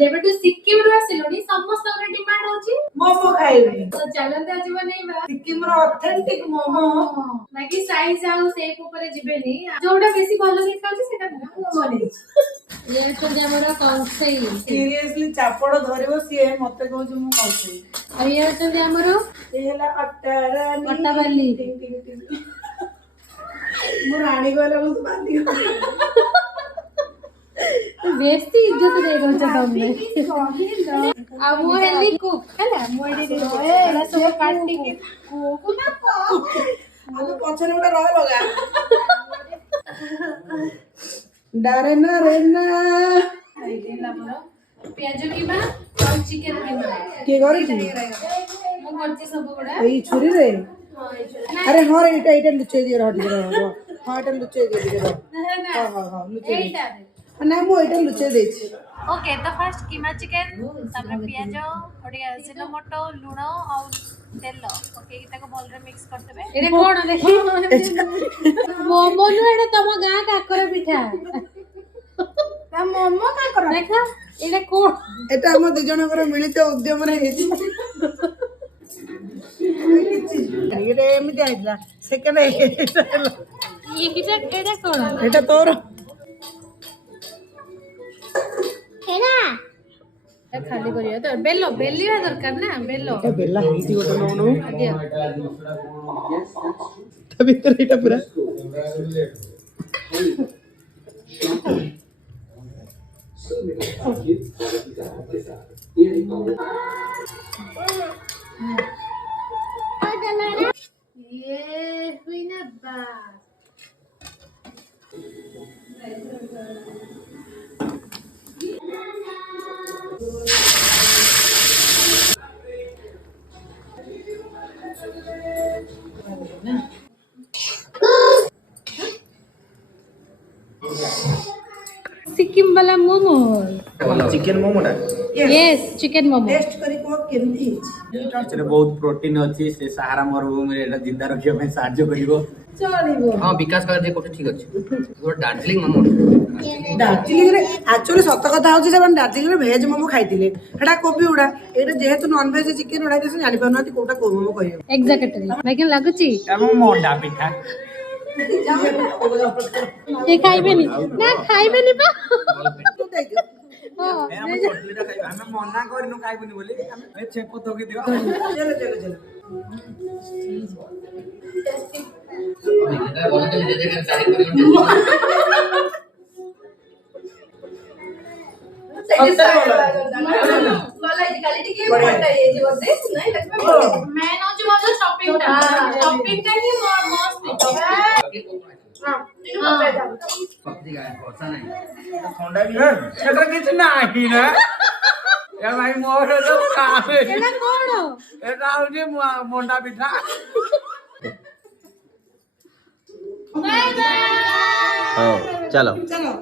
जेबेटू सिक्किम रो आसिलोनी समस्त रे डिमांड होची मोमो खाइबी तो चलन आज बनेबा सिक्किम रो ऑथेंटिक मोमो बाकी साइज आउ शेप ऊपर जिबेनी जोडा बेसी भलो देखाउची सेटा मोमो बनेची ये तो हमरो कौनसई सीरियसली चापड़ धरिबो सिए मते कहू मु कौसई आ ये तो हमरो ए हला अट्टारा अट्टा बाली मु रानी गला मु बाली बेस्ती इज्जत दे गो तमने आ मु हेली कुक हला मु एडी एला सब काटी के को ना को आ तो पछरे उडा रह लगा डारे ना रे ना आइला बरो प्याज कीमा और चिकन कीमा के करे छी मु करती सब गुडा एई छुरी रे अरे हां एटा एटा लुचे दियो हट दियो हां एटा लुचे दियो हां हां हां लुचे एटा ना मु एटा लुचे देछि ओके तो फर्स्ट कीमा चिकन तापर प्याज ओडिया सिनमोटो लूण और तेल ओके इताको बोल रे मिक्स करतेबे एडे कोन देखि मोमो नु एडे तम गा काकर पिठा ता मोमो काकर देखा एडे कोन एटा हम दु जण कर मिलित उद्यम रे हेछि एडे एमिति आइला सेकंड एडे कोन एटा तोर हेना खाली करिया तो बेलो बेलिया दरकार ना बेलो ए बेला हेति गोटे नौनो दियो तबे तो एटा पूरा ये हुई ना बात सिक्किम वाला मोमो चिकन मोमोटा यस चिकन मोमो टेस्ट करी को केमती एचरे बहुत प्रोटीन अछि से सहारा मरुभूमि रे एटा जिंदा रखियो में साहाय्य करिवो चलिबो हां विकास कर जे कोठी ठीक अछि वो दार्जिलिंग मोमो दार्जिलिंग रे एक्चुअली सत कथा होची से दार्जिलिंग रे भेज मोमो खाइतिले एटा कोबी उडा एटा जेहेतु नॉन भेज चिकन उडा देसे जानि परनाती कोटा को मोमो कहियो एग्जैक्टली लेकिन लागुची एमो मोंडा पिठा ये खाइबेनी ना खाइबेनी बा तू दे दियो हां ए हम चटनीटा खाइ हम मना करिनु खाइबुनी बोली ए छेपो तोके दियो चलो चलो चलो इधर बोलते मुझे देखकर सारी करियो सब्जी का भरोसा नहीं ठंडा भी है एटा किछ नाही ना ए भाई मोर तो काफे एला कोन एटा होची मोंडा पिठा हां चलो चलो